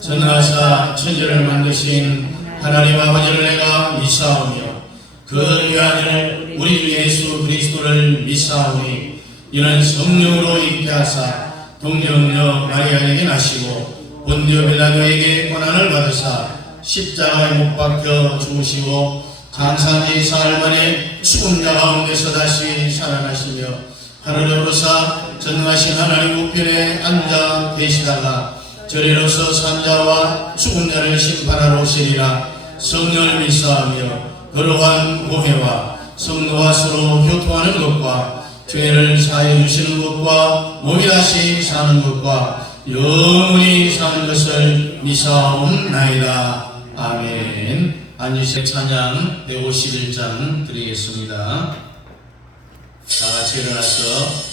전하사 천지를 만드신 하나님 아버지를 내가 믿사오며 그 외아들 우리 주 예수 그리스도를 믿사오니 이는 성령으로 잉태 하사 동정녀 마리아에게 나시고 본디오 빌라도에게 고난을 받으사 십자가에 못 박혀 죽으시고 장사지 사흘 만에 죽은 자 가운데서 다시 살아나시며 하늘에 오르사 전능하신 하나님 우편에 앉아 계시다가 저리로서 산자와 죽은 자를 심판하러 오시리라. 성령을 믿사하며 거룩한 교회와 성도와 서로 교통하는 것과 죄를 사해 주시는 것과 몸이 다시 사는 것과 영원히 사는 것을 믿사옵나이다. 아멘. 안주신 찬양 151장 드리겠습니다. 다 같이 일어나서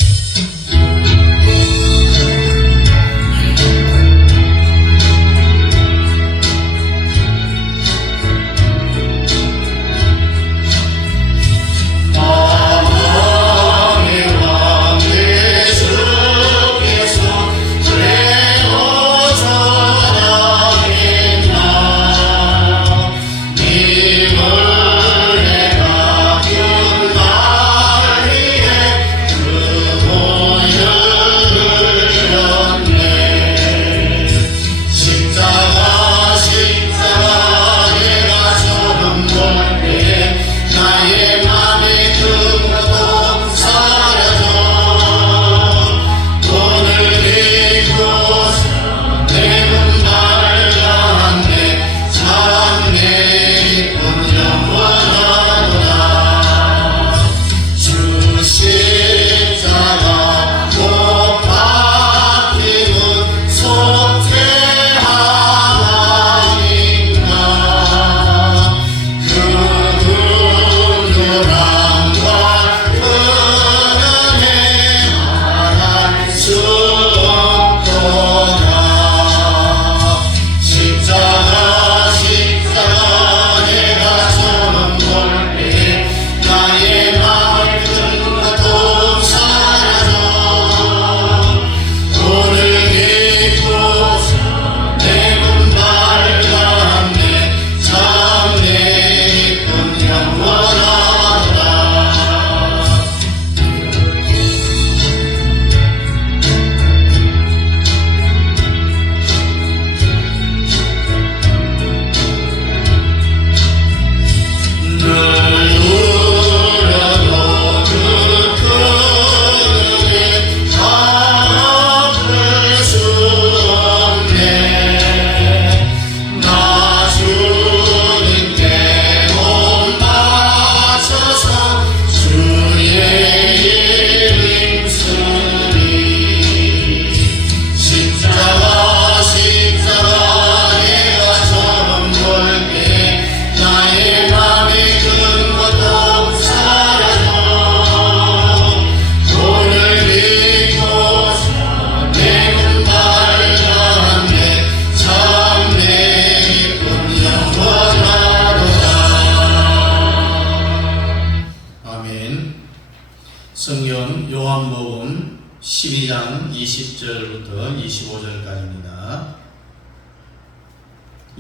성경 요한복음 12장 20절부터 25절까지입니다.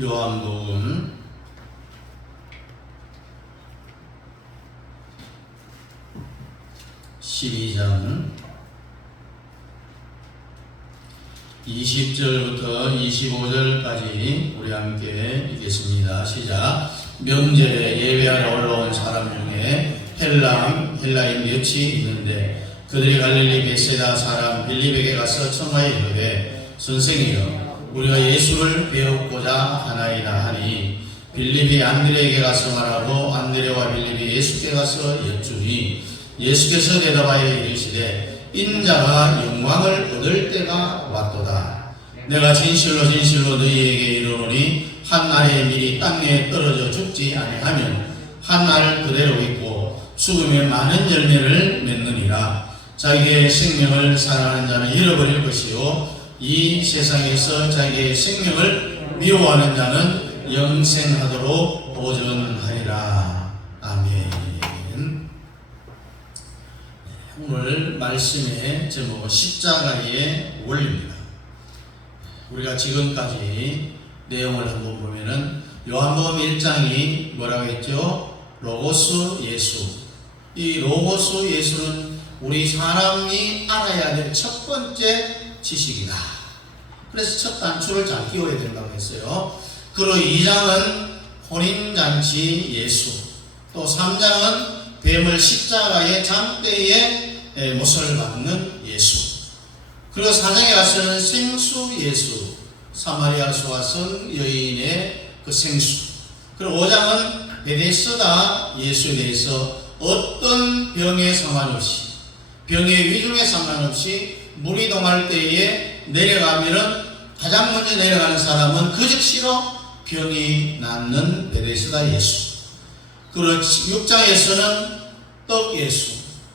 요한복음 12장 20절부터 25절까지 우리 함께 읽겠습니다. 시작. 명절에 예배하러 올라온 사람 중에 헬라인 몇이 있는데 그들이 갈릴리 베세다 사람 빌립에게 가서 청하여 이르되 선생이여 우리가 예수를 배우고자 하나이다 하니 빌립이 안드레에게 가서 말하고 안드레와 빌립이 예수께 가서 여쭈니 예수께서 대답하여 이르시되 인자가 영광을 얻을 때가 왔도다. 내가 진실로 너희에게 이르노니 한 알의 밀이 땅에 떨어져 죽지 아니하면 한 알 그대로 있고 죽으면 많은 열매를 맺느니라. 자기의 생명을 사랑하는 자는 잃어버릴 것이요 이 세상에서 자기의 생명을 미워하는 자는 영생하도록 보존하리라. 아멘. 오늘 말씀의 제목은 십자가의 원리입니다. 우리가 지금까지 내용을 한번 보면은 요한복음 1장이 뭐라고 했죠? 로고스 예수. 이 로고스 예수는 우리 사람이 알아야 될 첫 번째 지식이다. 그래서 첫 단추를 잘 끼워야 된다고 했어요. 그리고 2장은 혼인잔치 예수, 또 3장은 뱀을 십자가의 장대에 못을 박는 예수, 그리고 4장에 가서는 생수 예수, 사마리아에서 왔은 여인의 그 생수, 그리고 5장은 베데스다 예수에 대해서 어떤 병에 상관없이, 병의 위중에 상관없이 물이 동할 때에 내려가면은 가장 먼저 내려가는 사람은 그 즉시로 병이 낫는 베데스다 예수. 그리고 6장에서는 떡 예수,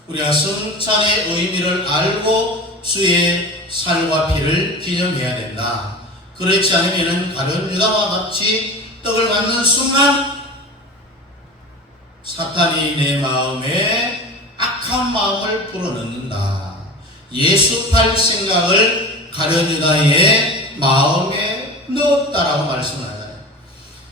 우리가 성찬의 의미를 알고 주의 살과 피를 기념해야 된다. 그렇지 않으면 가룟 유다와 같이 떡을 받는 순간 사탄이 내 마음에 악한 마음을 불어넣는다. 예수팔 생각을 가룟 유다의 마음에 넣었다라고 말씀을 하잖아요.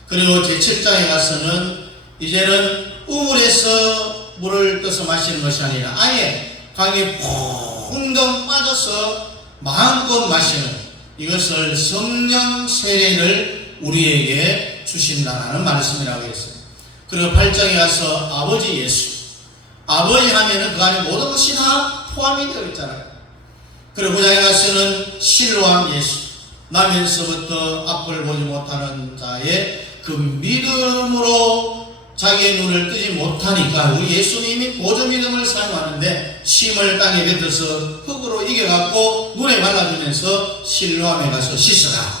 그리고 제7장에 가서는 이제는 우물에서 물을 떠서 마시는 것이 아니라 아예 강에 퐁덩 빠져서 마음껏 마시는, 이것을 성령 세례를 우리에게 주신다는 말씀이라고 했어요. 그리고 8장에 가서 아버지 예수, 아버지 하면은 그 안에 모든 것이 다 포함이 되어 있잖아요. 그리고 9장에 가서는 실로암 예수, 나면서부터 앞을 보지 못하는 자의 그 믿음으로 자기의 눈을 뜨지 못하니까 우리 예수님이 보조 믿음을 사용하는데 침을 땅에 뱉어서 흙으로 이겨갖고 눈에 발라주면서 실로암에 가서 씻어라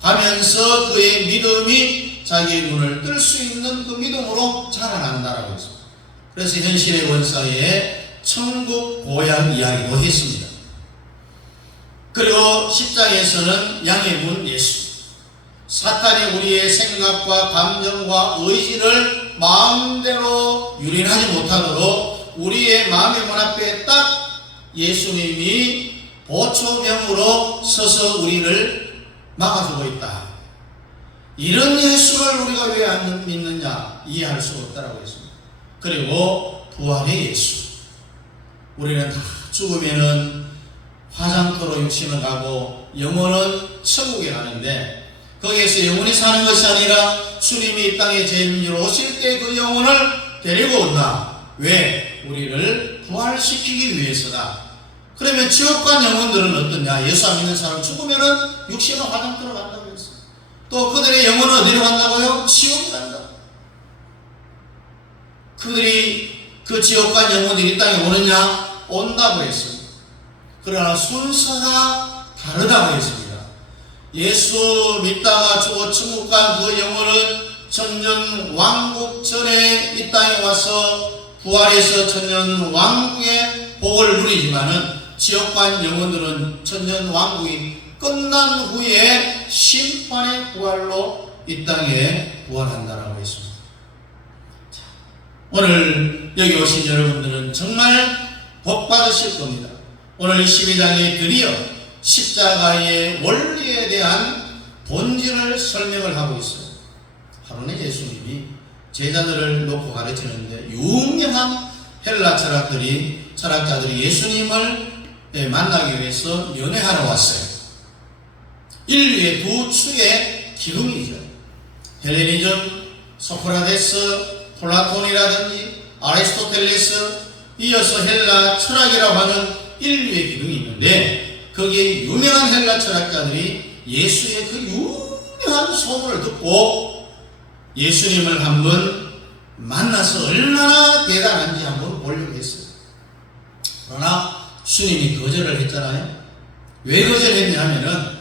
하면서 그의 믿음이 자기의 눈을 뜰 수 있는 그 믿음으로 자라난다라고 했습니다. 그래서 현실의 원사에 천국 고향 이야기도 했습니다. 그리고 10장에서는 양의 문 예수, 사탄이 우리의 생각과 감정과 의지를 마음대로 유린하지 못하도록 우리의 마음의 문 앞에 딱 예수님이 보초병으로 서서 우리를 막아주고 있다. 이런 예수를 우리가 왜 안 믿느냐 이해할 수 없다라고 했습니다. 그리고 부활의 예수, 우리는 다 죽으면은 화장터로 육신을 가고 영혼은 천국에 가는데 거기에서 영원히 사는 것이 아니라 주님이 이 땅에 재림으로 오실 때 그 영혼을 데리고 온다. 왜? 우리를 부활시키기 위해서다. 그러면 지옥 간 영혼들은 어떠냐? 예수 안 믿는 사람 죽으면은 육신은 화장터로 간다고 했어요. 또 그들의 영혼은 어디로 간다고요? 지옥에 간다. 그들이 그 지옥 간 영혼들이 이 땅에 오느냐? 온다고 했습니다. 그러나 순서가 다르다고 했습니다. 예수 믿다가 죽어 천국 간 그 영혼은 천년 왕국 전에 이 땅에 와서 부활해서 천년 왕국의 복을 누리지만은 지옥 간 영혼들은 천년 왕국이 끝난 후에 심판의 부활로 이 땅에 부활한다라고 했습니다. 오늘 여기 오신 여러분들은 정말 복 받으실 겁니다. 오늘 12장에 드디어 십자가의 원리에 대한 본질을 설명을 하고 있어요. 하루는 예수님이 제자들을 놓고 가르치는데 유명한 헬라 철학자들이 예수님을 만나기 위해서 연애하러 왔어요. 인류의 두 축의 기둥이죠. 헬레니즘, 소크라테스, 플라톤이라든지 아리스토텔레스, 이어서 헬라 철학이라고 하는 인류의 기둥이 있는데 거기에 유명한 헬라 철학자들이 예수의 그 유명한 소문을 듣고 예수님을 한번 만나서 얼마나 대단한지 한번 보려고 했어요. 그러나 주님이 거절을 했잖아요. 왜 거절했냐 하면은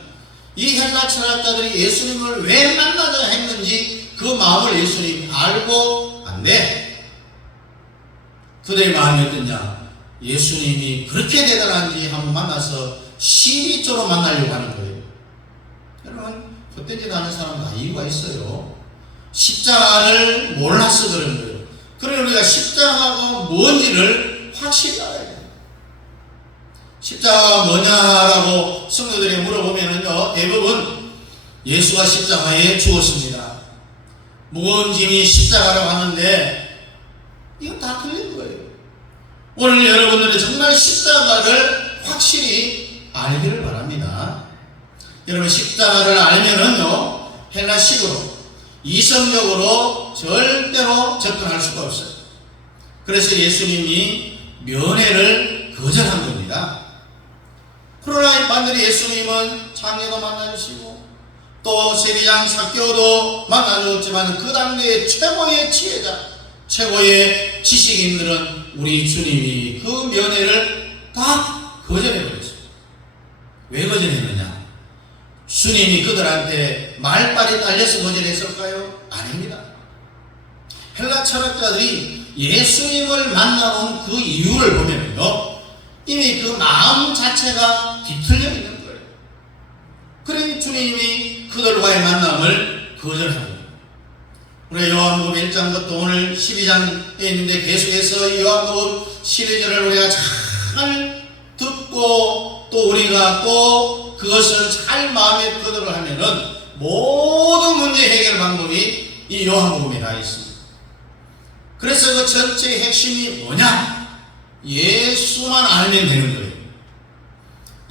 이 헬라 철학자들이 예수님을 왜 만나자 했는지 그 마음을 예수님이 알고 안 돼. 그들의 마음이 어떠냐? 예수님이 그렇게 대단한지 한번 만나서 시비조로 만나려고 하는 거예요. 여러분, 헛된 짓 하는 사람 다 이유가 있어요. 십자가를 몰라서 그런 거예요. 그러니 우리가 십자가가 뭔지를 확실히 알아야 돼요. 십자가가 뭐냐라고 성도들이 물어보면은요, 대부분 예수가 십자가에 죽었습니다. 무거운 짐이 십자가라고 하는데 이건 다 틀린 거예요. 오늘 여러분들이 정말 십자가를 확실히 알기를 바랍니다. 여러분, 십자가를 알면은요, 헬라식으로 이성적으로 절대로 접근할 수가 없어요. 그래서 예수님이 면회를 거절한 겁니다. 그러나 반대로 예수님은 장녀도 만나주시고 또 세리장 삭개오도 만나주었지만 그 당대의 최고의 지혜자, 최고의 지식인들은 우리 주님이 그 면회를 다 거절해버렸어요. 왜 거절했느냐? 주님이 그들한테 말빨이 딸려서 거절했을까요? 아닙니다. 헬라 철학자들이 예수님을 만나온 그 이유를 보면요, 이미 그 마음 자체가 뒤틀려 있는 거예요. 그러니 주님이 그들과의 만남을 거절합니다. 우리 요한복음 1장부터 오늘 12장에 있는데 계속해서 요한복음 12절을 우리가 잘 듣고 또 우리가 또 그것을 잘 마음에 거듭을 하면은 모든 문제 해결 방법이 이 요한복음에 다 있습니다. 그래서 그 전체의 핵심이 뭐냐? 예수만 알면 되는 거예요.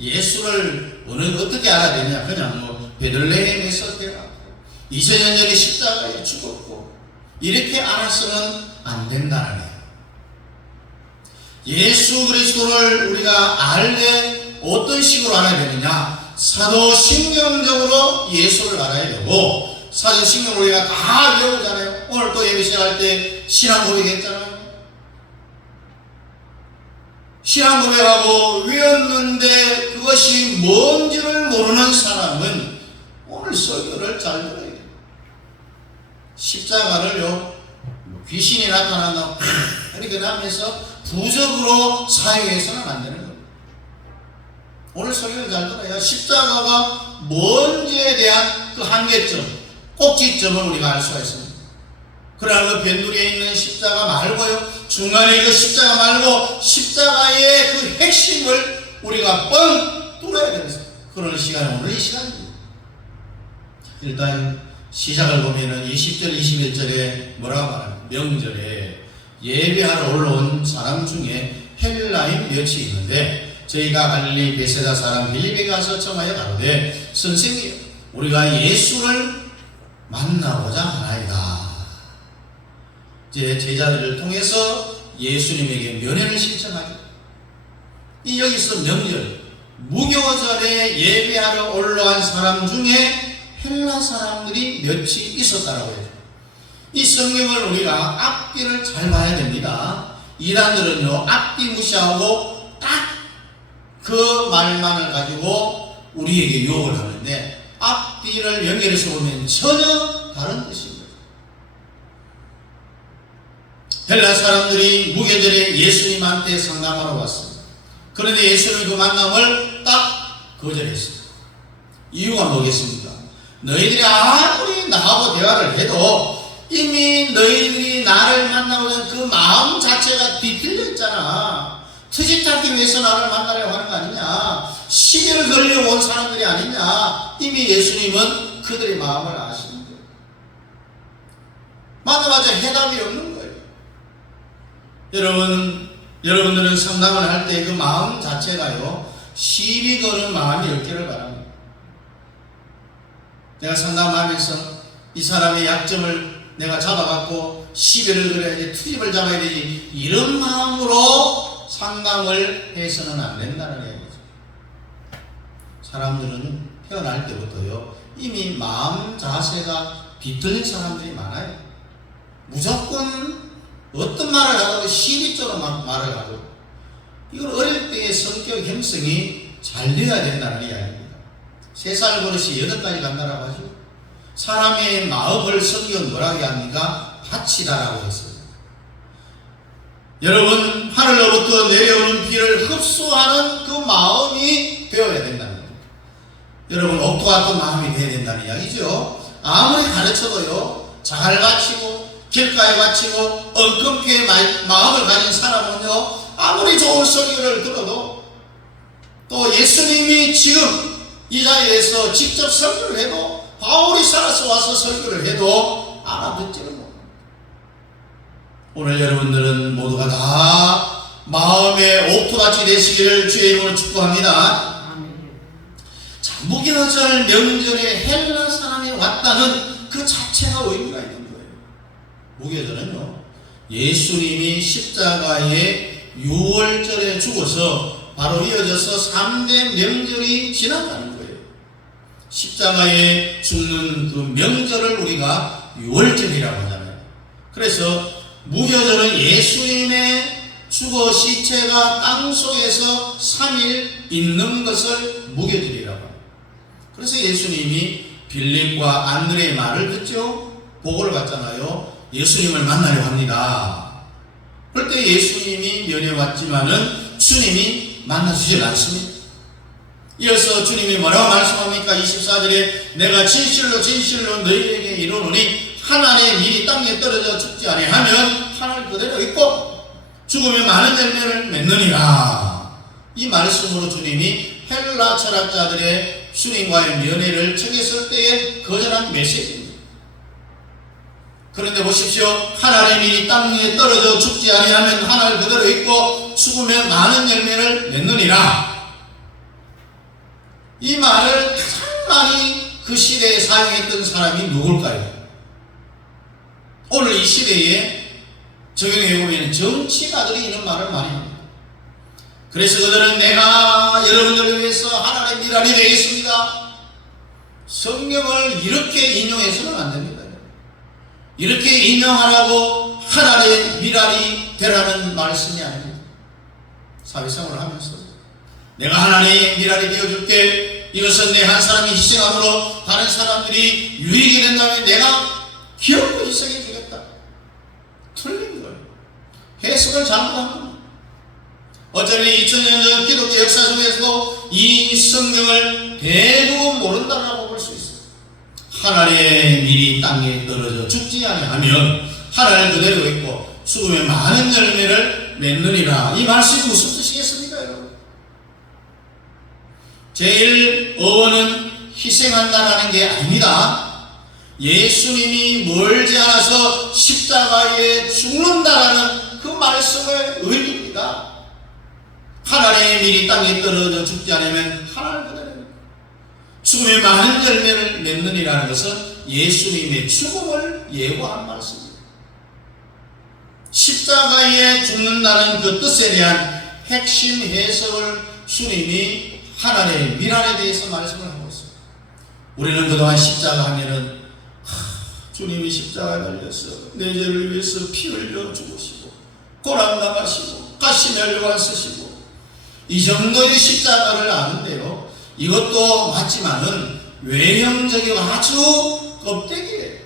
예수를 어떻게 알아야 되냐? 그냥 베들레헴에서 태어났고 2000년 전에 십자가에 죽었고 이렇게 알아서는 안 된다는 거예요. 예수 그리스도를 우리가 알되 어떤 식으로 알아야 되느냐? 사도신경적으로 예수를 알아야 되고, 사도신경을 우리가 다 외우잖아요. 오늘 또 예배 시작할 때 신앙 고백했잖아요. 신앙 고백하고 외웠는데 그것이 뭔지를 모르는 사람은 오늘 설교를 잘 들어야 돼요. 십자가를요, 귀신이 나타난다고 이렇게 하면서 부적으로 사용해서는 안 되는 겁니다. 오늘 설교를 잘 들어야 십자가가 뭔지에 대한 그 한계점, 꼭지점을 우리가 알 수가 있습니다. 그러나 그 변두리에 있는 십자가 말고요, 중간에 그 십자가 말고 십자가의 그 핵심을 우리가 뻥 뚫어야 되는 그런 시간이 오늘 이 시간입니다. 일단 시작을 보면은 20절 21절에 뭐라고 말합니까? 명절에 예배하러 올라온 사람 중에 헬라인 몇이 있는데 저희가 갈릴리 베세다 사람 빌립에 가서 청하여 가로되 선생님, 우리가 예수를 만나고자 하나이다. 이제 제자들을 통해서 예수님에게 면회를 신청하죠. 이 여기서 명절, 무교절에 예배하러 올라간 사람 중에 헬라 사람들이 몇이 있었다라고 해요. 이 성경을 우리가 앞뒤를 잘 봐야 됩니다. 이단들은요, 앞뒤 무시하고 딱 그 말만을 가지고 우리에게 유혹을 하는데 앞뒤를 연결해서 보면 전혀 다른 뜻입니다. 헬라 사람들이 무교절에 예수님한테 상담하러 왔습니다. 그런데 예수는 그 만남을 딱 거절했습니다. 이유가 뭐겠습니까? 너희들이 아무리 나하고 대화를 해도 이미 너희들이 나를 만나고자 그 마음 자체가 뒤틀려 있잖아. 트집잡기 위해서 나를 만나려고 하는 거 아니냐? 시계를 걸려온 사람들이 아니냐? 이미 예수님은 그들의 마음을 아시는 거예요. 만나봤자 해답이 없는 거예요. 여러분들은 상담을 할 때 그 마음 자체가요, 시비 거는 마음이 없기를 바랍니다. 내가 상담하면서 이 사람의 약점을 내가 잡아갖고 시비를 걸어야지, 투집을 잡아야 되지, 이런 마음으로 상담을 해서는 안 된다는 얘기죠. 사람들은 태어날 때부터요, 이미 마음 자세가 뒤틀린 사람들이 많아요. 무조건 어떤 말을 하고도 시비적으로 막 말을 하고, 이건 어릴 때의 성격 형성이 잘 돼야 된다는 이야기입니다. 3살 버릇이 8가지 간다라고 하죠. 사람의 마음을 성경은 뭐라고 합니까? 밭이다라고 했어요. 여러분, 하늘로부터 내려오는 비를 흡수하는 그 마음이 되어야 된다는 겁니다. 여러분, 옥토 같은 마음이 되어야 된다는 이야기죠. 아무리 가르쳐도요, 잘 바치고 길가에 바치고 엉금케 마음을 가진 사람은요, 아무리 좋은 설교를 들어도 또 예수님이 지금 이 자리에서 직접 설교를 해도, 바울이 살아서 와서 설교를 해도 알아듣지는 못합니다. 오늘 여러분들은 모두가 다 마음의 옥토같이 되시기를 주의 이름으로 축복합니다. 자, 무교절 명절에 헬라 사람이 왔다는 그 자체가 의미가 있는 거예요. 무교절은요, 예수님이 십자가에 6월절에 죽어서 바로 이어져서 3대 명절이 지나가는 거예요. 십자가에 죽는 그 명절을 우리가 6월절이라고 하잖아요. 그래서 무교절은 예수님의 죽어 시체가 땅속에서 3일 있는 것을 무교절이라고 합니다. 그래서 예수님이 빌립과 안드레의 말을 듣죠. 보고를 받잖아요. 예수님을 만나려고 합니다. 그럴 때 예수님이 면회 왔지만은 주님이 만나주질 않습니다. 이어서 주님이 뭐라고 말씀합니까? 24절에 내가 진실로 진실로 너희에게 이르노니 한 알의 밀이 땅에 떨어져 죽지 아니하면 한 알 그대로 있고 죽으면 많은 열매를 맺느니라. 이 말씀으로 주님이 헬라 철학자들의 주님과의 면회를 청했을 때에 거절한 메시지입니다. 그런데 보십시오. 한 알의 밀이 땅에 떨어져 죽지 아니하면 한 알 그대로 있고 죽으면 많은 열매를 맺느니라. 이 말을 가장 많이 그 시대에 사용했던 사람이 누굴까요? 오늘 이 시대에 적용해보면 정치가들이 이런 말을 많이 합니다. 그래서 그들은 내가 여러분들을 위해서 하나님의 미랄이 되겠습니다. 성경을 이렇게 인용해서는 안 됩니다. 이렇게 인용하라고 하나님의 미랄이 되라는 말씀이 아닙니다. 사회생활을 하면서 내가 하나님의 미랄이 되어줄게. 이것은 내 한 사람이 희생함으로 다른 사람들이 유익이 된다면 내가 기업도 희생해 주겠다. 틀린 거예요. 해석을 잘못한 겁니다. 어쩌면 2000년 전 기독교 역사 속에서 이 성경을 대두고 모른다라고 볼 수 있어요. 한 알의 밀이 땅에 떨어져 죽지 아니하면 한 알 그대로 있고 죽으면 많은 열매를 맺느니라. 이 말씀이 무슨 뜻이겠습니까, 여러분? 제일 어원은 희생한다라는 게 아닙니다. 예수님이 멀지 않아서 십자가에 죽는다라는 그 말씀의 의미입니다. 한 알의 밀이 땅에 떨어져 죽지 않으면 한 알 그대로 죽으면 많은 열매를 맺느니라는 것은 예수님의 죽음을 예고한 말씀입니다. 십자가에 죽는다는 그 뜻에 대한 핵심 해석을 주님이 하나님의 미랄에 대해서 말씀을 하고 있습니다. 우리는 그동안 십자가 하면은 주님이 십자가에 달려서 내 죄를 위해서 피 흘려 죽으시고 고난 당하시고 가시 멸류관 쓰시고 이 정도의 십자가를 아는데요. 이것도 맞지만은 외형적이고 아주 껍데기예요.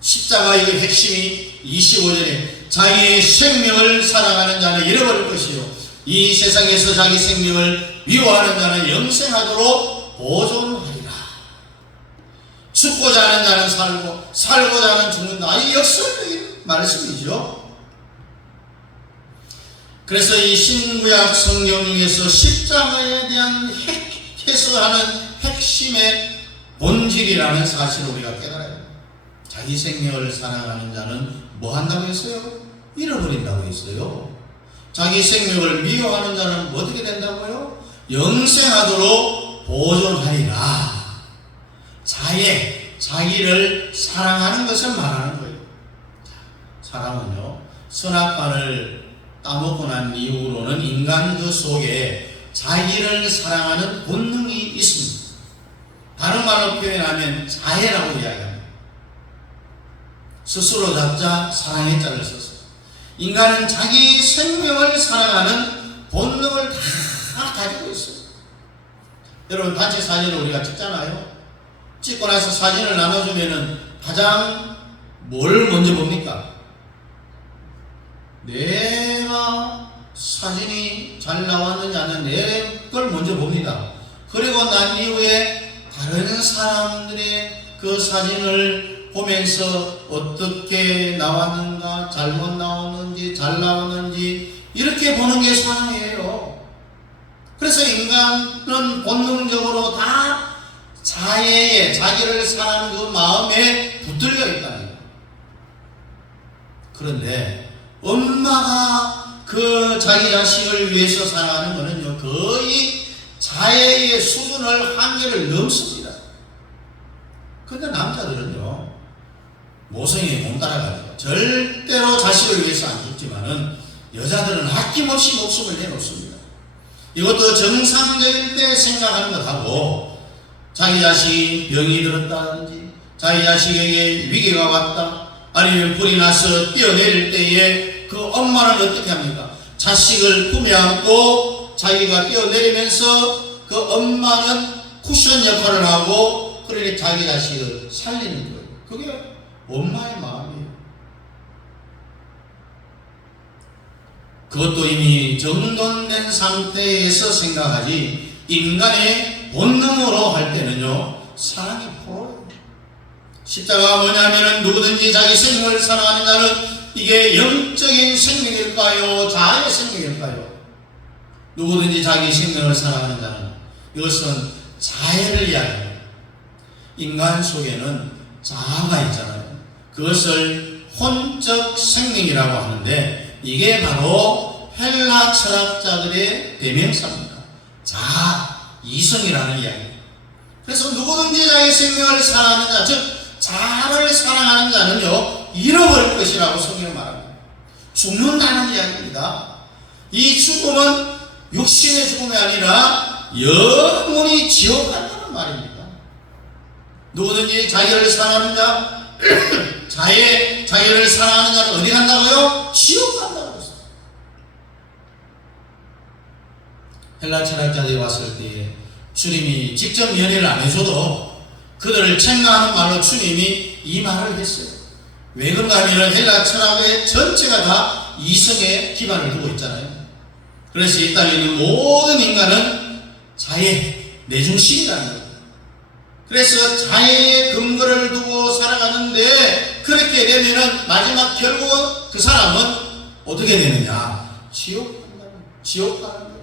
십자가의 핵심이 25절에 자기의 생명을 사랑하는 자는 잃어버릴 것이요 이 세상에서 자기 생명을 미워하는 자는 영생하도록 보존하리라. 죽고자 하는 자는 살고 살고자 하는 죽는다. 이 역설적인 말씀이죠. 그래서 이 신구약 성경 중에서 십자가에 대한 해석하는 핵심의 본질이라는 사실을 우리가 깨달아야 합니다. 자기 생명을 사랑하는 자는 뭐 한다고 했어요? 잃어버린다고 했어요. 자기 생명을 미워하는 자는 어떻게 된다고요? 영생하도록 보존하리라. 자기를 사랑하는 것을 말하는 거예요. 사람은요, 선악과를 따먹고 난 이후로는 인간 그 속에 자기를 사랑하는 본능이 있습니다. 다른 말로 표현하면 자해라고 이야기합니다. 스스로 잡자 사랑의 자를 써서 인간은 자기 생명을 사랑하는 본능을 다 가지고 있어요. 여러분 단체 사진을 우리가 찍잖아요. 찍고 나서 사진을 나눠주면은 가장 뭘 먼저 봅니까? 내가 사진이 잘 나왔느냐는 내 걸 먼저 봅니다. 그리고 난 이후에 다른 사람들의 그 사진을 보면서 어떻게 나왔는가, 잘못 나왔는지, 잘 나왔는지 이렇게 보는 게 사랑이에요. 그래서 인간은 본능적으로 다 자해에, 자기를 사랑하는 그 마음에 붙들려 있다는 거예요. 그런데 엄마가 그 자기 자식을 위해서 사랑하는 거는요, 거의 자해의 수준을, 한계를 넘습니다. 근데 남자들은요, 모성애에 못 따라가죠. 절대로 자식을 위해서 안 죽지만은 여자들은 아낌없이 목숨을 내놓습니다. 이것도 정상적일 때 생각하는 것하고, 자기 자식이 병이 들었다든지, 자기 자식에게 위기가 왔다, 아니면 불이 나서 뛰어내릴 때에 그 엄마는 어떻게 합니까? 자식을 품에 안고 자기가 뛰어내리면서 그 엄마는 쿠션 역할을 하고, 그러니 자기 자식을 살리는 거예요. 그게 엄마의 마음이에요. 그것도 이미 정돈된 상태에서 생각하지, 인간의 본능으로 할 때는요, 사랑이 포로예요. 십자가가 뭐냐면은 누구든지 자기 생명을 사랑하는 자는 이게 영적인 생명일까요? 자아의 생명일까요? 누구든지 자기 생명을 사랑하는 자는, 이것은 자해를 이야기합니다. 인간 속에는 자아가 있잖아요. 그것을 혼적 생명이라고 하는데, 이게 바로 헬라 철학자들의 대명사입니다. 자아, 이성이라는 이야기입니다. 그래서 누구든지 자기 생명을 사랑하는 자, 즉 자아를 사랑하는 자는요, 잃어버릴 것이라고 성경은 말합니다. 죽는다는 이야기입니다. 이 죽음은 육신의 죽음이 아니라 영원히 지옥 간다는 말입니다. 누구든지 자기를 사랑하는 자, 자기를 사랑하는 자는 어디 간다고요? 지옥 간다고 했어요. 헬라 철학자들이 왔을 때 주님이 직접 연애를 안 해줘도 그들을 책망하는 말로 주님이 이 말을 했어요. 왜 그런가 하면 헬라 철학의 전체가 다 이성에 기반을 두고 있잖아요. 그래서 이 땅에 있는 모든 인간은 자해, 내중심이라는 거예요. 그래서 자해의 근거를 두고 살아가는데, 그렇게 되면은 마지막 결국은 그 사람은 어떻게 되느냐? 지옥 간다는 거예요. 지옥 가는 거예요.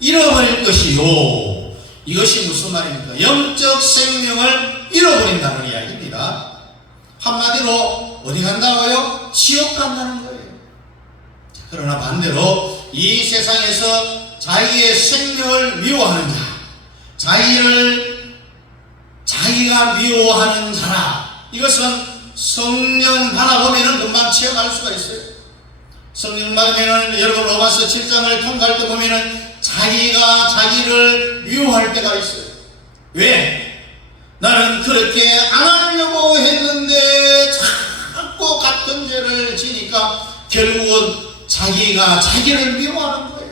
잃어버릴 것이요. 이것이 무슨 말입니까? 영적 생명을 잃어버린다는 이야기입니다. 한마디로 어디 간다고요? 지옥 간다는 거예요. 그러나 반대로 이 세상에서 자기의 생명을 미워하는 자, 자기가 미워하는 자라, 이것은 성령 받아보면 금방 체험할 수가 있어요. 성령 받으면 여러분 로마서 7장을 통과할 때 보면 자기가 자기를 미워할 때가 있어요. 왜? 나는 그렇게 안 하려고 했는데 자꾸 같은 죄를 지니까 결국은 자기가 자기를 미워하는 거예요.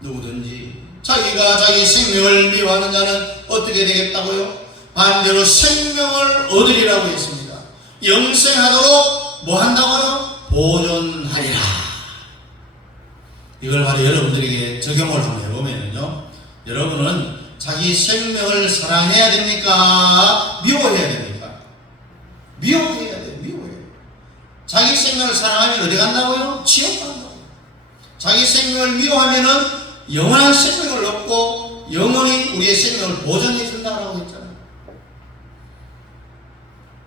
누구든지 자기가 자기 생명을 미워하는 자는 어떻게 되겠다고요? 반대로 생명을 얻으리라고 했습니다. 영생하도록 뭐 한다고요? 보존하리라. 이걸 바로 여러분들에게 적용을 한번 해보면요, 여러분은 자기 생명을 사랑해야 됩니까? 미워해야 됩니까? 미워해야 돼요. 미워해요. 자기 생명을 사랑하면 어디 간다고요? 지옥 간다고요. 자기 생명을 미워하면은 영원한 생명을 얻고 영원히 우리의 생명을 보존해 준다고 했잖아요.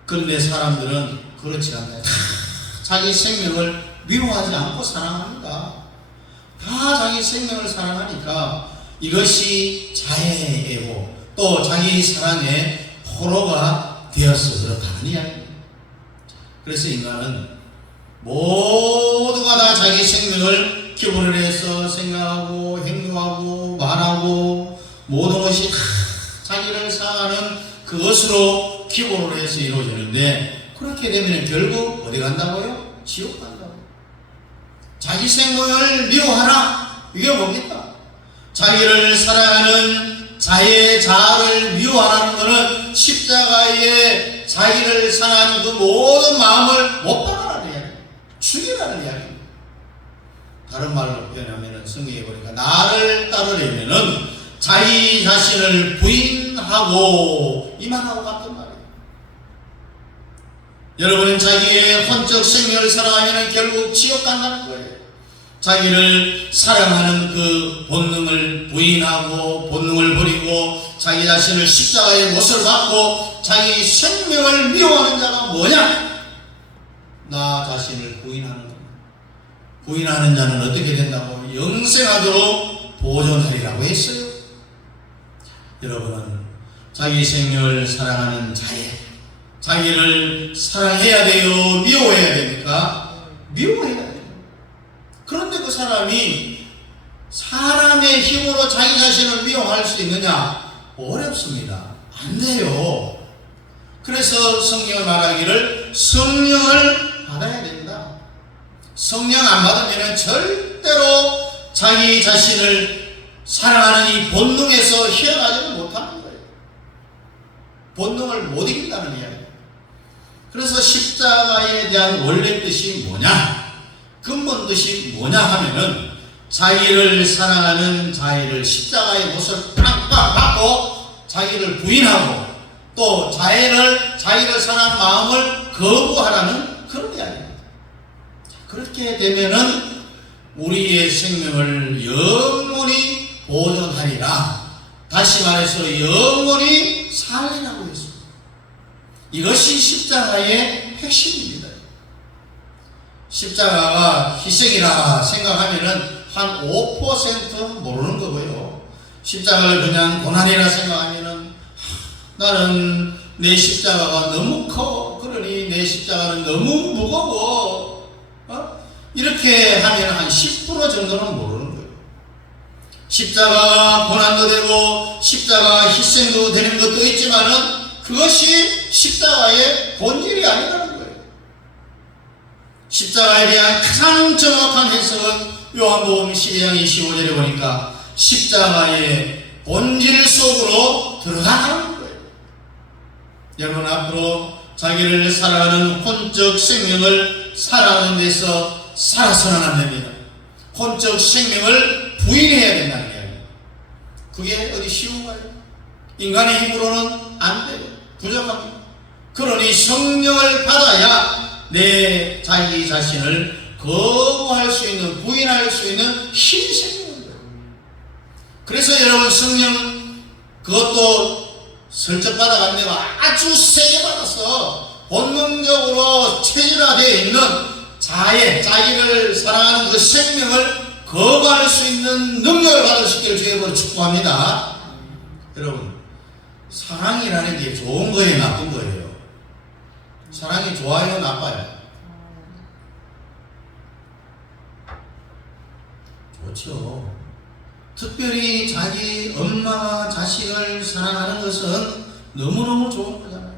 그런데 사람들은 그렇지 않아요. 자기 생명을 미워하지 않고 사랑합니다. 다 자기 생명을 사랑하니까 이것이 자해이고 또 자기 사랑의 포로가 되어서 그렇다는 이야기입니다. 그래서 인간은 모두가 다 자기 생명을 기본으로 해서 생각하고 행동하고 말하고 모든 것이 다 자기를 사랑하는 그것으로 기본으로 해서 이루어지는데, 그렇게 되면 결국 어디 간다고요? 지옥 간다고요. 자기 생명을 미워하라. 이게 뭡니까? 자기를 사랑하는 자의 자아를 미워하라는 것은 십자가에 자기를 사랑하는 그 모든 마음을 못 박아라는 이야기입니다. 죽이라는 이야기입니다. 다른 말로 표현하면 성경에 보니까 나를 따르려면은 자기 자신을 부인하고 이만하고 같은 말이에요. 여러분은 자기의 혼적 생명을 사랑하면 결국 지옥 간다는 거예요. 자기를 사랑하는 그 본능을 부인하고 본능을 버리고 자기 자신을 십자가의 못을 받고 자기 생명을 미워하는 자가 뭐냐? 나 자신을 부인하는 겁니다. 부인하는 자는 어떻게 된다고? 영생하도록 보존하리라고 했어요. 여러분은 자기 생명을 사랑하는 자에 자기를 사랑해야 돼요? 미워해야 됩니까? 미워해야 돼요. 그런데 그 사람이 사람의 힘으로 자기 자신을 미워할 수 있느냐? 어렵습니다. 안 돼요. 그래서 성경을 말하기를 성령을 받아야 된다. 성령 안 받으면 절대로 자기 자신을 사랑하는 이 본능에서 헤어나지를 못하는 거예요. 본능을 못 이긴다는 이야기예요. 그래서 십자가에 대한 원래 뜻이 뭐냐? 근본 뜻이 뭐냐 하면은 자기를 사랑하는 자기를 십자가의 못을 빵빵 받고 자기를 부인하고 또 자기를 사랑하는 마음을 거부하라는 그런 이야기입니다. 그렇게 되면은 우리의 생명을 영원히 보존하리라. 다시 말해서 영원히 살리라고 했습니다. 이것이 십자가의 핵심입니다. 십자가가 희생이라 생각하면은 한 5% 모르는 거고요. 십자가를 그냥 고난이라 생각하면은 나는 내 십자가가 너무 커. 그러니 내 십자가는 너무 무거워. 이렇게 하면 한 10% 정도는 모르는 거예요. 십자가 고난도 되고 십자가 희생도 되는 것도 있지만은 그것이 십자가의 본질이 아니라는 거예요. 십자가에 대한 가장 정확한 해석은 요한복음 12장 25절에 보니까 십자가의 본질 속으로 들어가는 거예요. 여러분 앞으로 자기를 사랑하는 혼적 생명을 살아가는 데서 살아서는 안 됩니다. 혼적 생명을 부인해야 된다는 이야기예요. 그게 어디 쉬운가요? 인간의 힘으로는 안 돼요. 부족합니다. 그러니 성령을 받아야 내 자기 자신을 거부할 수 있는, 부인할 수 있는 힘이 생기는 거예요. 그래서 여러분 성령 그것도 슬쩍 받아간다고 아주 세게 받아서 본능적으로 체질화되어 있는 자기를 사랑하는 그 생명을 거부할 수 있는 능력을 받을 수 있기를 주님으로 축복합니다. 여러분 사랑이라는 게 좋은 거예요, 나쁜 거예요? 사랑이 좋아요, 나빠요? 좋죠. 특별히 자기 엄마와 자식을 사랑하는 것은 너무너무 좋은 거잖아요.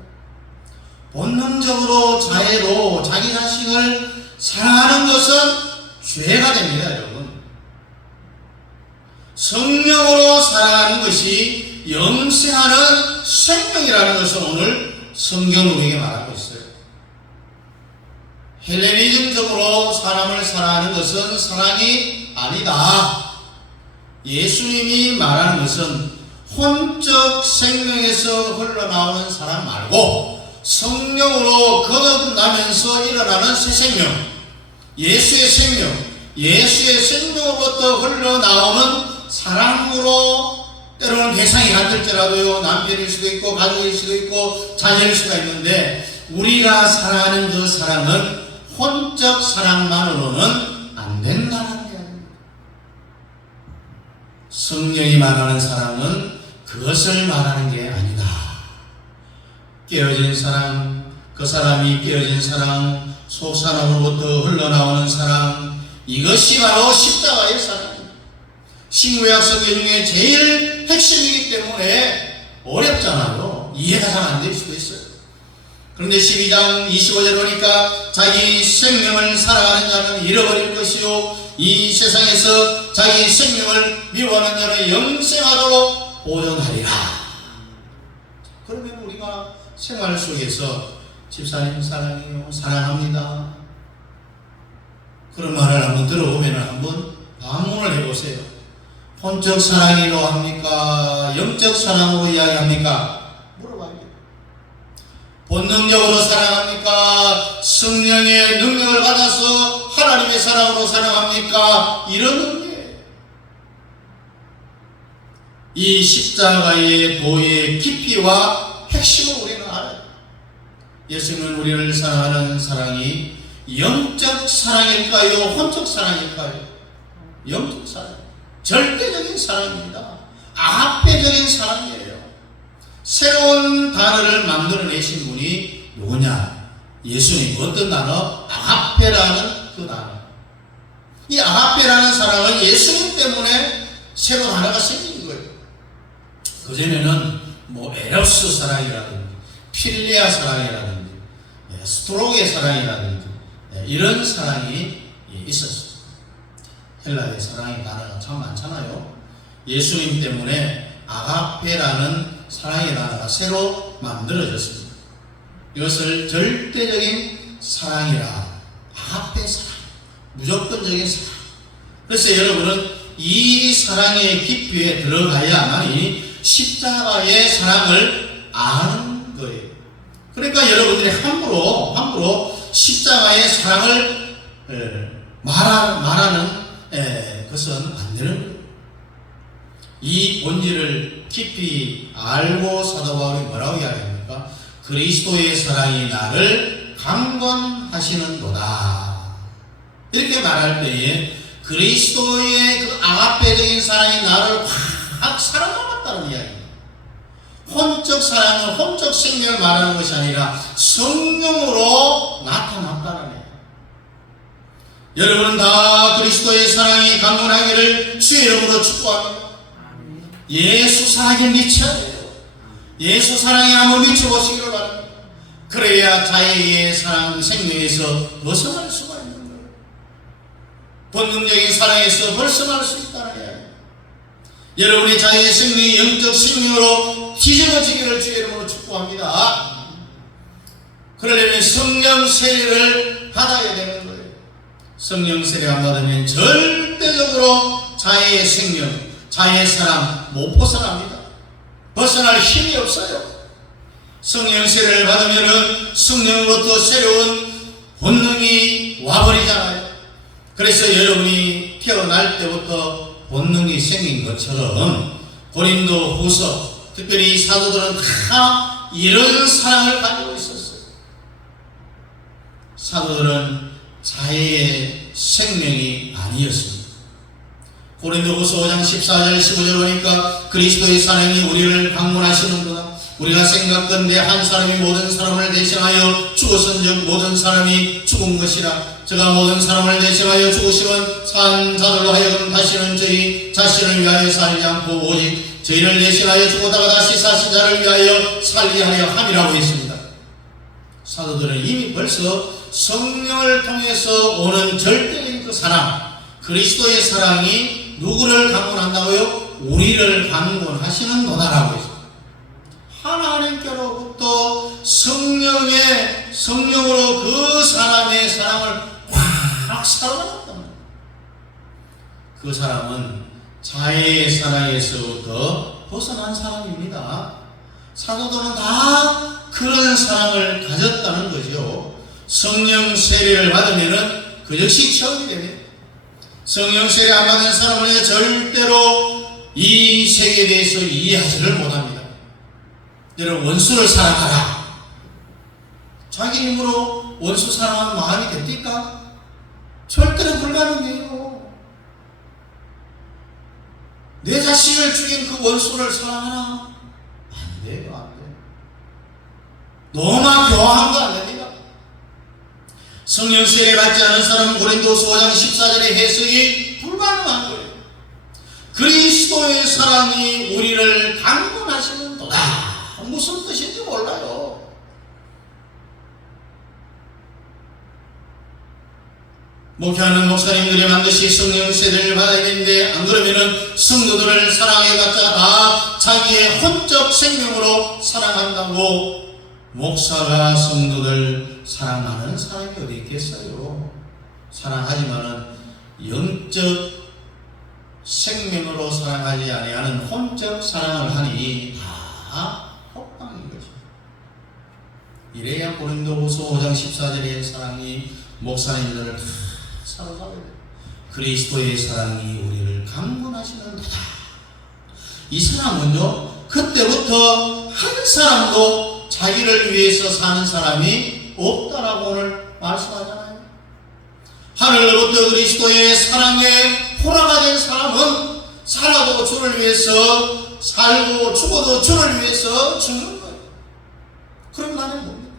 본능적으로 자애로 자기 자식을 사랑하는 것은 죄가 됩니다, 여러분. 성령으로 사랑하는 것이 영생하는 생명이라는 것을 오늘 성경은 우리에게 말하고 있어요. 헬레니즘적으로 사람을 사랑하는 것은 사랑이 아니다. 예수님이 말하는 것은 혼적 생명에서 흘러나오는 사람 말고 성령으로 거듭나면서 일어나는 새 생명, 예수의 생명, 예수의 생명으로부터 흘러나오는 사랑으로 때로는 대상이 같을지라도요, 남편일 수도 있고 가족일 수도 있고 자녀일 수가 있는데 우리가 사랑하는 그 사랑은 혼적 사랑만으로는 안 된다는 이야기입니다. 성령이 말하는 사랑은 그것을 말하는 게 아니다. 깨어진 사랑, 그 사람이 깨어진 사랑, 속사람으로부터 흘러나오는 사랑, 이것이 바로 십자가의 사랑입니다. 신구약 성경 중에 제일 핵심이기 때문에 어렵잖아요. 이해가 잘 안 될 수도 있어요. 그런데 12장 25절 보니까 자기 생명을 사랑하는 자는 잃어버릴 것이요 이 세상에서 자기 생명을 미워하는 자는 영생하도록 보존하리라. 그러면 우리가 생활 속에서 집사님 사랑해요, 사랑합니다, 그런 말을 한번 들어보면 한번 반문을 해보세요. 혼적 사랑이로 합니까? 영적 사랑으로 이야기합니까? 물어봐야 돼요. 본능적으로 사랑합니까? 성령의 능력을 받아서 하나님의 아가페 사랑으로 사랑합니까? 이런 의미예요. 이 십자가의 도의 깊이와 핵심을 우리는 알아요. 예수님은 우리를 사랑하는 사랑이 영적 사랑일까요? 혼적 사랑일까요? 영적 사랑. 절대적인 사랑입니다. 아가페적인 사랑이에요. 새로운 단어를 만들어내신 분이 누구냐? 예수님. 어떤 단어? 아가페라는 그 단어. 이 아가페라는 사랑은 예수님 때문에 새로운 단어가 생긴 거예요. 그전에는 에로스 사랑이라든지 필레아 사랑이라든지 스트로게 사랑이라든지 이런 사랑이 있었어요. 헬라의 사랑의 단어가 참 많잖아요. 예수님 때문에 아가페라는 사랑의 단어가 새로 만들어졌습니다. 이것을 절대적인 사랑이라, 아가페 사랑, 무조건적인 사랑. 그래서 여러분은 이 사랑의 깊이에 들어가야만이 십자가의 사랑을 아는 거예요. 그러니까 여러분들이 함부로 십자가의 사랑을 말하는 것은 안 되는 거예요. 이 본질을 깊이 알고 사도 바울이 뭐라고 이야기합니까? 그리스도의 사랑이 나를 강권하시는도다. 이렇게 말할 때에 그리스도의 그 아가페적인 사랑이 나를 확 사로잡았다는 이야기입니다. 혼적 사랑은 혼적 생명을 말하는 것이 아니라 성령으로 나타났다는 거예요. 여러분은 다 그리스도의 사랑이 강건하기를 주의 이름으로 축복합니다. 예수 사랑에 미쳐야 돼요. 예수 사랑에 한번 미쳐보시기를 바랍니다. 그래야 자의의 사랑 생명에서 벗어날 수가 있는 거예요. 본능적인 사랑에서 벗어날 수 있다는 거예요. 여러분의 자의의 생명이 영적 생명으로 뒤집어지기를 주의 이름으로 축복합니다. 그러려면 성령 세례를 받아야 되는 거예요. 성령 세례 안 받으면 절대적으로 자의의 생명, 자의의 사랑 못 벗어납니다. 벗어날 힘이 없어요. 성령 세례를 받으면 성령으로부터 새로운 본능이 와버리잖아요. 그래서 여러분이 태어날 때부터 본능이 생긴 것처럼 고린도 후서, 특별히 사도들은 다 이런 사랑을 가지고 있었어요. 사도들은 자의의 생명이 아니었습니다. 고린도 후서 5장 14절 15절 보니까 그리스도의 사랑이 우리를 강권하시는구나. 우리가 생각건대 한 사람이 모든 사람을 대신하여 죽었은즉 모든 사람이 죽은 것이라. 저가 모든 사람을 대신하여 죽으시면 산 자들로 하여금 다시는 저희 자신을 위하여 살지 않고 오직 저희를 대신하여 죽었다가 다시 사신 자를 위하여 살게 하려 함이라고 했습니다. 사도들은 이미 벌써 성령을 통해서 오는 절대적인 그 사랑, 그리스도의 사랑이 누구를 강권한다고요? 우리를 강권하시는도다라고 했습니다. 하나님께로부터 성령으로 그 사람의 사랑을 확 사로잡았단 말이에요. 그 사람은 자의 사랑에서부터 벗어난 사람입니다. 사도들은 다 그런 사랑을 가졌다는 거죠. 성령 세례를 받으면은 그 역시 처음이 됩니다. 성령 세례 안 받은 사람은 절대로 이 세계에 대해서 이해하지를 못합니다. 여러분, 원수를 사랑하라. 자기 힘으로 원수 사랑하는 마음이 됩니까? 절대로 불가능해요. 내 자식을 죽인 그 원수를 사랑하라? 안 돼요, 안 돼요. 너무 교화한 거 안 됩니다. 성령 세례 받지 않은 사람은 고린도서 5장 14절의 해석이 불가능한 거예요. 그리스도의 사랑이 우리를 강권하시는도다. 무슨 뜻인지 몰라요. 목회하는 목사님들이 반드시 성령 세례를 받아야 되는데, 안 그러면은 성도들을 사랑해봤자 다 자기의 혼적 생명으로 사랑한다고. 목사가 성도들 사랑하는 사람이 어디 있겠어요? 사랑하지만은 영적 생명으로 사랑하지 아니하는 혼적 사랑을 하니 다 혹방인 거죠. 이래야 고린도후서 5장 14절의 사랑이 목사님들을 다 사로잡아야 돼. 그리스도의 사랑이 우리를 강권하시는도다. 이 사람은요, 그때부터 한 사람도 자기를 위해서 사는 사람이 없다라고 오늘 말씀하잖아요. 하늘로부터 그리스도의 사랑에 포로가 된 사람은 살아도 주를 위해서 살고 죽어도 주를 위해서 죽는 거예요. 그럼 나는 뭡니까?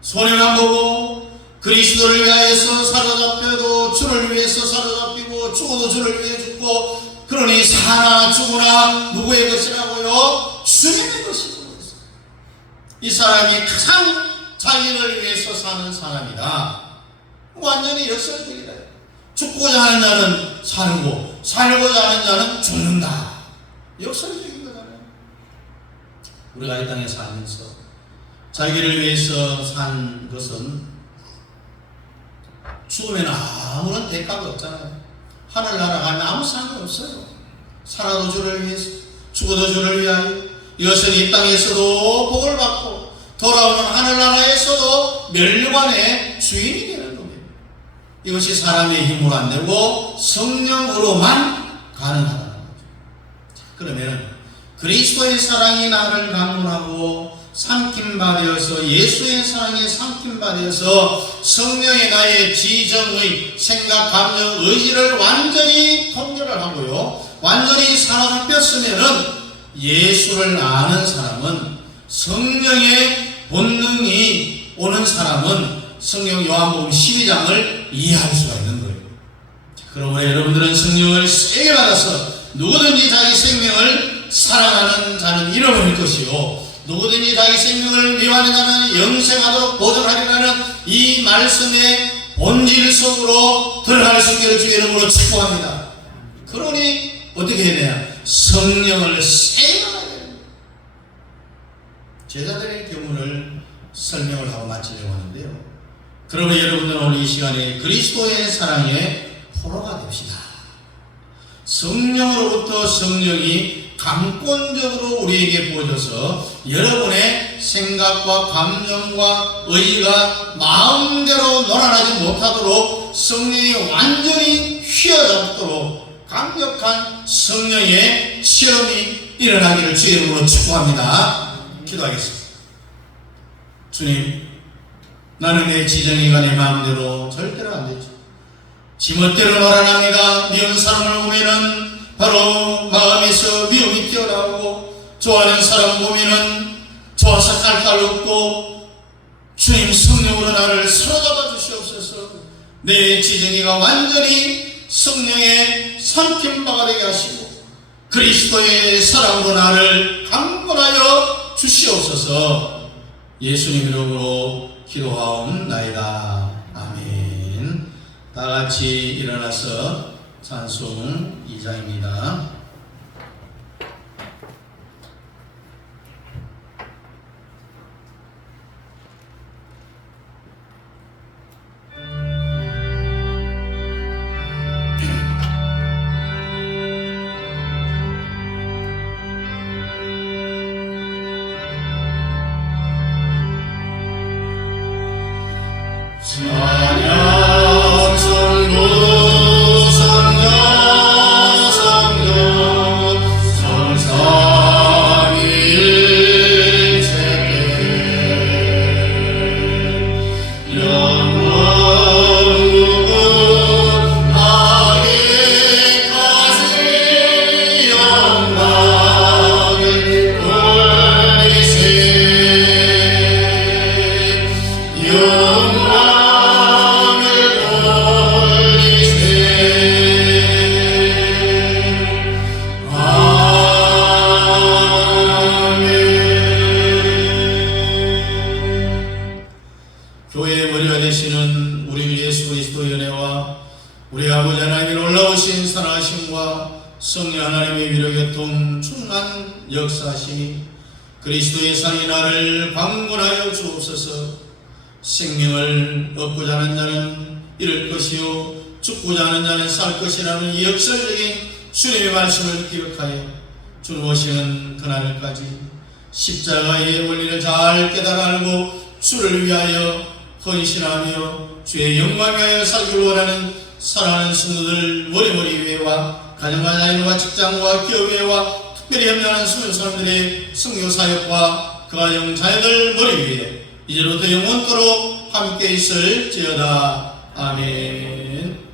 손해만 보고 그리스도를 위하여서 사로잡혀도 주를 위해서 사로잡히고 죽어도 주를 위해 죽고, 그러니 사나 죽으나 누구의 것이라고요? 주님의 것이라고 했어요. 이 사람이 가장 자기를 위해서 사는 사람이다. 완전히 역설적이다. 죽고자 하는 자는 살고, 살고자 하는 자는 죽는다. 역설적인 거잖아요. 우리가 이 땅에 살면서 자기를 위해서 산 것은 죽으면 아무런 대가가 없잖아요. 하늘나라 가면 아무 상관없어요. 살아도 주를 위해서, 죽어도 주를 위하여. 이것은 이 땅에서도 복을 받고 돌아오는 하늘나라에서도 멸류관의 주인이 되는 겁니다. 이것이 사람의 힘으로 안 되고 성령으로만 가능하다는 거죠. 그러면 그리스도의 사랑이 나를 강권하고 삼킴받아서, 예수의 사랑에 삼킴받아서 성령의 나의 지정의 생각, 감정, 의지를 완전히 통제를 하고요, 완전히 사로잡혔으면은 예수를 아는 사람은, 성령의 본능이 오는 사람은 성령 요한복음 12장을 이해할 수가 있는 거예요. 그러므로 여러분들은 성령을 세게 받아서 누구든지 자기 생명을 사랑하는 자는 잃어버릴 것이요, 누구든지 자기 생명을 미워하는 자는 영생하도록 보존하리라는 이 말씀의 본질 속으로 들어갈 수 있기를 주의 이름으로 축복합니다. 그러니 어떻게 해야 되냐? 성령을 세게 받아야 됩니다. 제자들의 경우를 설명을 하고 마치려고 하는데요, 그러면 여러분들은 오늘 이 시간에 그리스도의 사랑에 포로가 됩시다. 성령으로부터 성령이 강권적으로 우리에게 부어져서 여러분의 생각과 감정과 의지가 마음대로 놀아나지 못하도록 성령이 완전히 휘어잡도록 강력한 성령의 시험이 일어나기를 주의 이름으로 축복합니다. 기도하겠습니다. 주님, 나는 내 지정이가 내 마음대로 절대로 안 되죠. 지멋대로 놀아납니다. 미운 사람을 보면은 바로 마음에서 미움이 튀어나오고, 좋아하는 사람 보면은 좋아서 깔깔 웃고, 주님 성령으로 나를 사로잡아 주시옵소서. 내 지정이가 완전히 성령의 삼킴바가 되게 하시고 그리스도의 사랑으로 나를 강권하여 주시옵소서. 예수님 이름으로 기도하옵나이다. 아멘. 다같이 일어나서 찬송 2장입니다. 교회의 머리가 되시는 우리 예수 그리스도의 은혜와 우리 아버지 하나님의 놀라우신 사랑하심과 성령 하나님의 위로교통 충만 역사하심이 그리스도의 사랑이 나를 강권하여 주옵소서. 생명을 얻고자 하는 자는 잃을 것이요 죽고자 하는 자는 살 것이라는 이 역설적인 주님의 말씀을 기억하여 주님 오시는 그날까지 십자가의 원리를 잘 깨달아 알고 주를 위하여 헌신하며 주의 영광을 위하여 살기를 원하는 사랑하는 성도들 머리머리 위에와 가정과 자녀와 직장과 기업회와 특별히 협력하는 수많은 사람들의 성교 사역과 그 가정 자녀들 머리 위에 이제부터 영원토록 함께 있을지어다. 아멘.